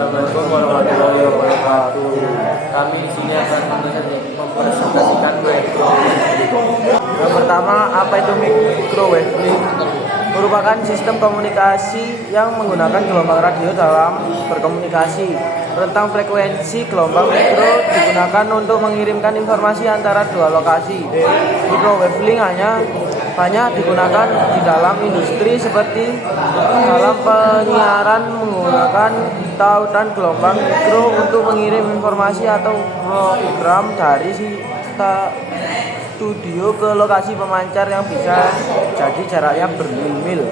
Assalamualaikum warahmatullahi wabarakatuh. Kami di sini akan mempresentasikan microwave. Yang pertama, apa itu microwave link? Merupakan sistem komunikasi yang menggunakan gelombang radio dalam berkomunikasi. Rentang frekuensi gelombang mikro digunakan untuk mengirimkan informasi antara dua lokasi. Microwave link banyak digunakan di dalam industri seperti dalam penyiaran menggunakan tautan gelombang mikro untuk mengirim informasi atau program dari studio ke lokasi pemancar yang bisa jadi jaraknya bermil-mil.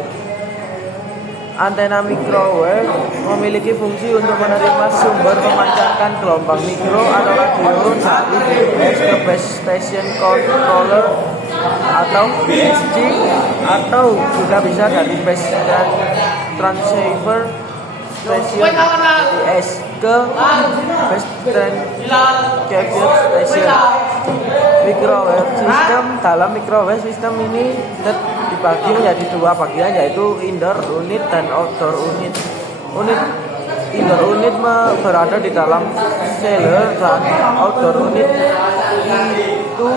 Antena microwave memiliki fungsi untuk menerima sumber memancarkan gelombang mikro atau radio dari base ke base station controller atau BSC, atau juga bisa dari base transceiver station BTS ke base transceiver station. Microwave system, dalam microwave system ini dibagi menjadi dua bagian, yaitu indoor unit dan outdoor unit. Indoor unit berada di dalam sel dan outdoor unit itu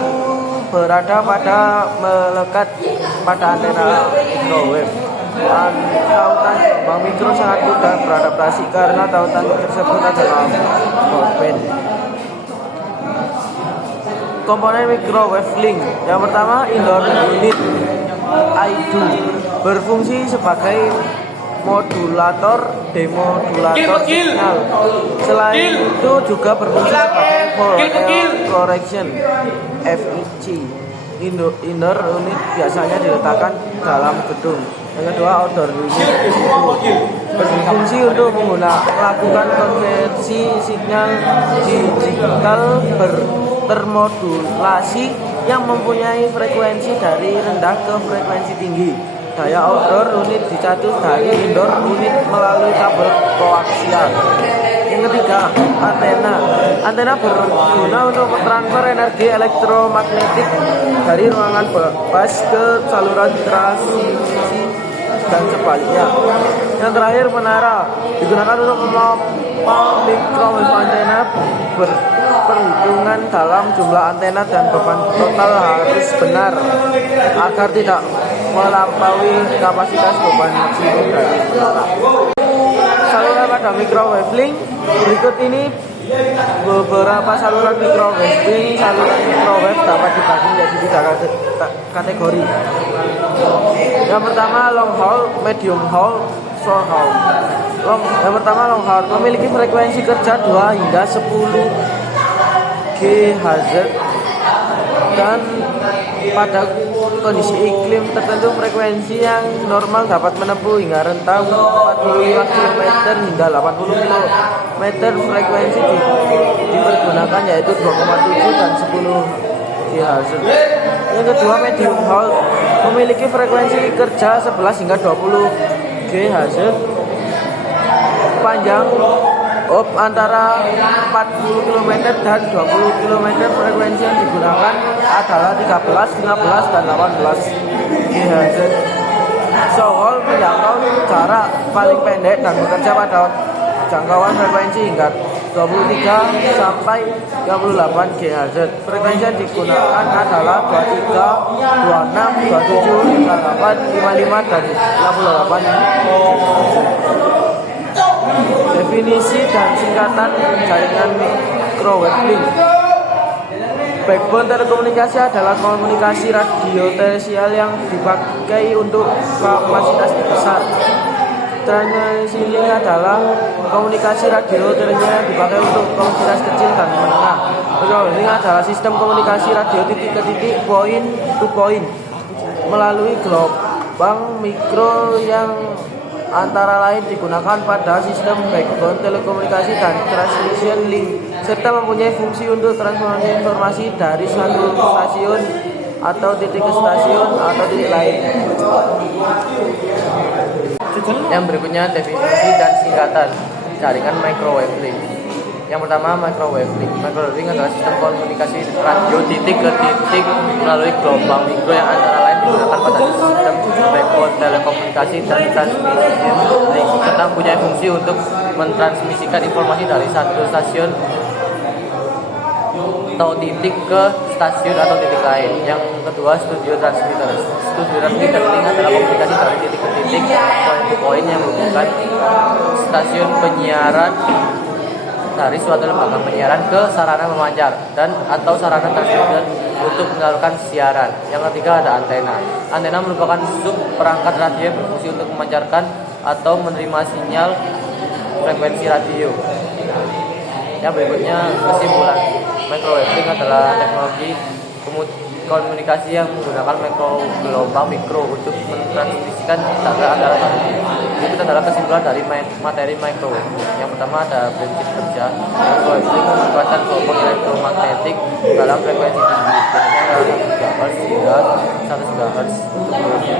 berada melekat pada antena microwave. Tautan gelombang mikro sangat mudah beradaptasi karena tautan tersebut adalah broadband. Komponen microwave link. Yang pertama, indoor unit I2 berfungsi sebagai modulator demodulator signal. Selain itu juga berfungsi sebagai foil correction FEC. Indoor unit biasanya diletakkan dalam gedung. Yang kedua, outdoor unit berfungsi untuk melakukan konversi signal digital termodulasi yang mempunyai frekuensi dari rendah ke frekuensi tinggi. Daya outdoor unit dicatus dari indoor unit melalui kabel koaksial. Yang ketiga, antena. Antena berguna untuk transfer energi elektromagnetik dari ruangan bebas ke saluran transmisi dan sebaliknya. Yang terakhir, menara digunakan untuk memompa microwave antena. Perhitungan dalam jumlah antena dan beban total harus benar agar tidak melampaui kapasitas beban maksimum dari menara. Saluran pada microwave link. Berikut ini beberapa saluran microwave link. Saluran microwave dapat dibagi menjadi tiga kategori. Yang pertama, long haul, medium haul, short haul. Yang pertama, long haul memiliki frekuensi kerja 2 hingga 10 GHz dan pada kondisi iklim tertentu frekuensi yang normal dapat menempuh hingga rentang 45 km hingga 80 km. Frekuensi dipergunakan yaitu 2,7 dan 10 GHz. Yang kedua, medium haul memiliki frekuensi kerja 11 hingga 20 GHz. Panjang antara 40 km dan 20 km. Frekuensi yang digunakan adalah 13, 15, dan 18 GHz. Short haul menjangkau jarak paling pendek dan bekerja pada jangkauan frekuensi hingga 23 sampai 38 GHz. Frekuensi yang digunakan adalah 23, 26, 27, 58, 55, dan 68 GHz. Definisi dan singkatan jaringan microwave link. Backbone telekomunikasi adalah komunikasi radio tersial yang dipakai untuk kapasitas besar. Transmisi link adalah komunikasi radio tersial yang dipakai untuk kapasitas kecil dan menengah. Microwave link adalah sistem komunikasi radio titik ke titik, point to point, melalui gelombang mikro yang antara lain digunakan pada sistem backbone telekomunikasi dan transmission link, serta mempunyai fungsi untuk transfer informasi dari suatu stasiun atau titik ke stasiun atau titik lain. Yang berikutnya, definisi dan singkatan jaringan microwave link. Yang pertama, microwave link. Microwave link adalah sistem komunikasi radio titik ke titik melalui gelombang mikro yang antara lain digunakan pada sistem backbone telekomunikasi dan transmisi serta mempunyai fungsi untuk mentransmisikan informasi dari satu stasiun atau titik ke stasiun atau titik lain. Yang kedua, studio transmitter. Studio transmitter ini adalah komunikasi dari titik ke titik, point to point, yang menghubungkan stasiun penyiaran dari suatu lembaga penyiaran ke sarana pemancar dan atau sarana transmitter untuk menyalurkan siaran. Yang ketiga ada antena. Antena merupakan sub perangkat radio yang berfungsi untuk memancarkan atau menerima sinyal frekuensi radio. Yang berikutnya, kesimpulan. Microwave link adalah teknologi komunikasi yang menggunakan gelombang mikro untuk mentransmisikan data antara satelit. Itu adalah kesimpulan dari materi microwave. Yang pertama ada prinsip kerja. Microwave link merupakan gelombang elektromagnetik dalam frekuensi tinggi, biasanya adalah 1 GHz hingga 1 GHz untuk seluruhnya.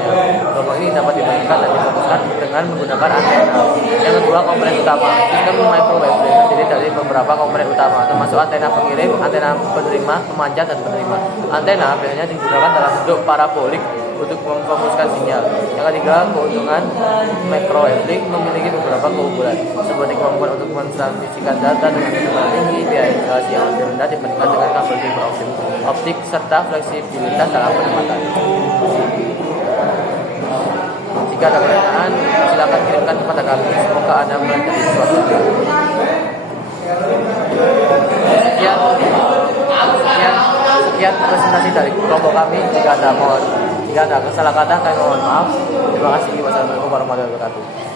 Gelombang ini dapat dibagikan dan difokuskan dengan menggunakan antena. Yang kedua, komponen utama. Sistem microwave link terdiri dari beberapa komponen utama, termasuk antena pengirim, antena penerima, pemancar, dan penerima. Antena biasanya digunakan dalam bentuk parabolik untuk memfokuskan sinyal. Yang ketiga, keuntungan microwave link memiliki beberapa keunggulan, seperti kemampuan untuk mentransmisikan data dengan kecepatan tinggi, biaya instalasi yang lebih rendah dibandingkan dengan kabel fiber optik, serta fleksibilitas dalam penyematan. Jika ada pertanyaan, silakan kirimkan kepada kami. Semoga Anda belajar sesuatu. Sekian presentasi dari kelompok kami. Jika ada kesalahan kata, kami mohon maaf. Terima kasih. Wassalamualaikum warahmatullahi wabarakatuh.